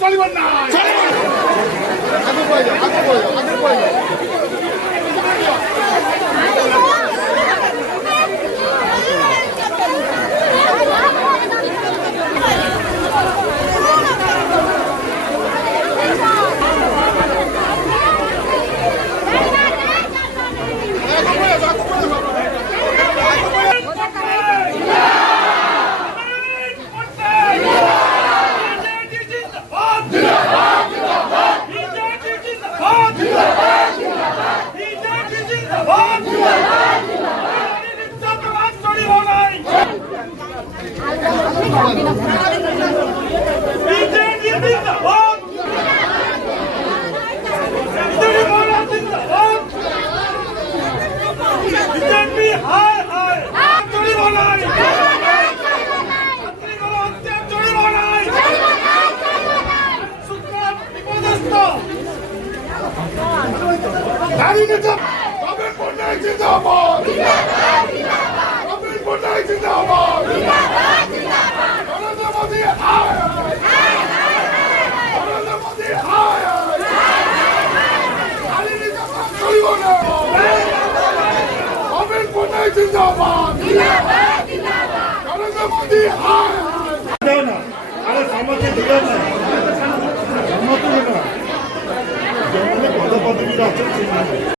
চলিব না আগে পড়ে যাও আগে পড়ে যাও আগে পড়ে যাও নারী নেতা রবীন পটনায়ক জিন্দাবাদ রবীন পটনায়ক জিন্দাবাদ নরেন্দ্র মোদী হায় নরেন্দ্র মোদী হায় নারী নেতা চলিব না রবীন পটনায়ক জিন্দাবাদ নরেন্দ্র মোদী হায় না আরে সমাজে দিল না সম্মত না জন্মে পদপদবীরা আছেন